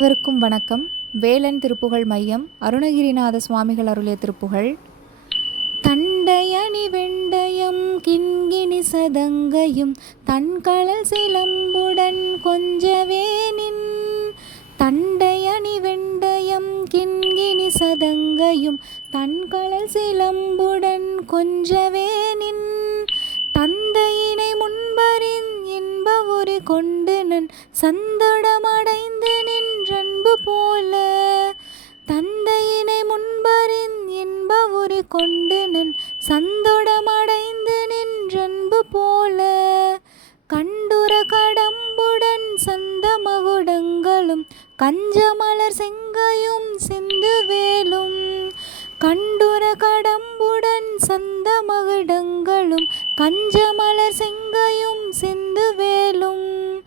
அனைவருக்கும் வணக்கம். வேலன் திருப்புகழ் மையம் அருணகிரிநாத சுவாமிகள் அருளிய திருப்புகழ். தண்டையணி வெண்டயம் கிண்கிணி சதங்கையும் தன்களல் சிலம்புடன் கொஞ்சவேனின். தண்டையணி வெண்டயம் கிண்கிணி சதங்கையும் தன்களல் சிலம்புடன் கொஞ்சவேனின். தந்தையினை முன்பறின் இன்ப ஒரு கொண்டுனன் சந்தடமடைந்து நின்றன்பு போல. தந்தையினை முன்பறின் இன்ப ஒரு கொண்டுனன் சந்தடமடைந்து நின்றன்பு போல. கண்டுர கடம்புடன் சந்த மகுடங்களும் கஞ்சமலர் செங்கையும் சிந்து வேலும். கண்டுர கடம்புடன் சந்த மகுடங்களும் கஞ்சமலர் செங்கையும் சிந்து வேலும்.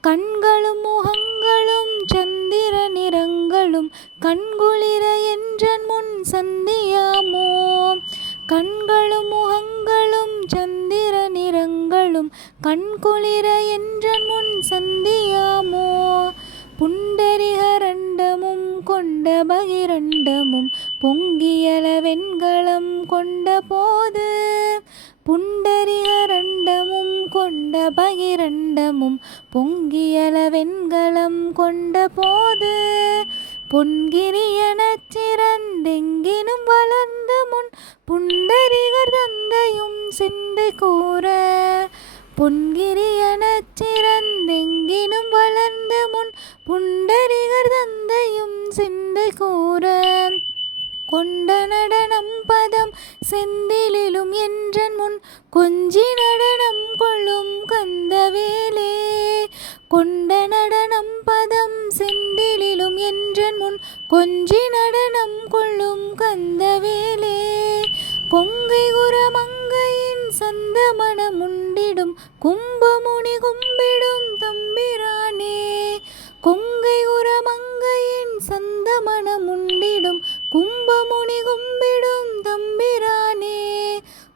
கண்களும் முகங்களும் சந்திர நிறங்களும் கண்குளிர என்றன் முன் சந்தியாமோ. கண்களும் முகங்களும் சந்திர நிறங்களும் கண்குளிர என்றன் முன் சந்தியாமோ. புண்டரிகரண்டமும் கொண்ட பகிரண்டமும் பொங்கியல வெண்கலம் கொண்ட போது. புண்டரிகரண்டமும் கொண்ட பகிரண்டமும் பொங்கியல வெண்கலம் கொண்ட போது. பொன்கிரியனச் சிறந்தெங்கினும் வளர்ந்த முன் புண்டரிகர் தந்தையும் சிந்தை கூற. பொன்கிரியனச் சிறந்தெங்கினும் வளர்ந்த முன் புண்டரிகர் தந்தையும் சிந்தை கூற. கொண்ட நடனம் பதம் செந்திலும் என்றன் முன் கொஞ்சி நடனம் கொள்ளும் கந்தவேலே. கொண்ட நடனம் பதம் செந்திலும் என்றன் முன் கொஞ்சி நடனம் கொள்ளும் கந்தவேலே. கொங்கை குரமங்கையின் சந்தமண முண்டிடும் கும்பமுனி கும்பிடும் தம்பிரானே. கொங்கை குரமங்கையின் சந்தமண முண்டிடும் கும்பமுனி கும்பிடும் தம்பிரானே.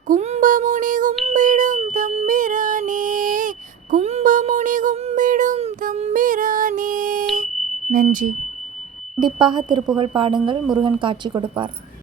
கும்பமுனி கும்பிடும் தம்பிரானே. கும்பமுனி கும்பிடும் தம்பிரானே. நன்றி. கண்டிப்பாக திருப்புகழ் பாடுங்கள். முருகன் காட்சி கொடுப்பார்.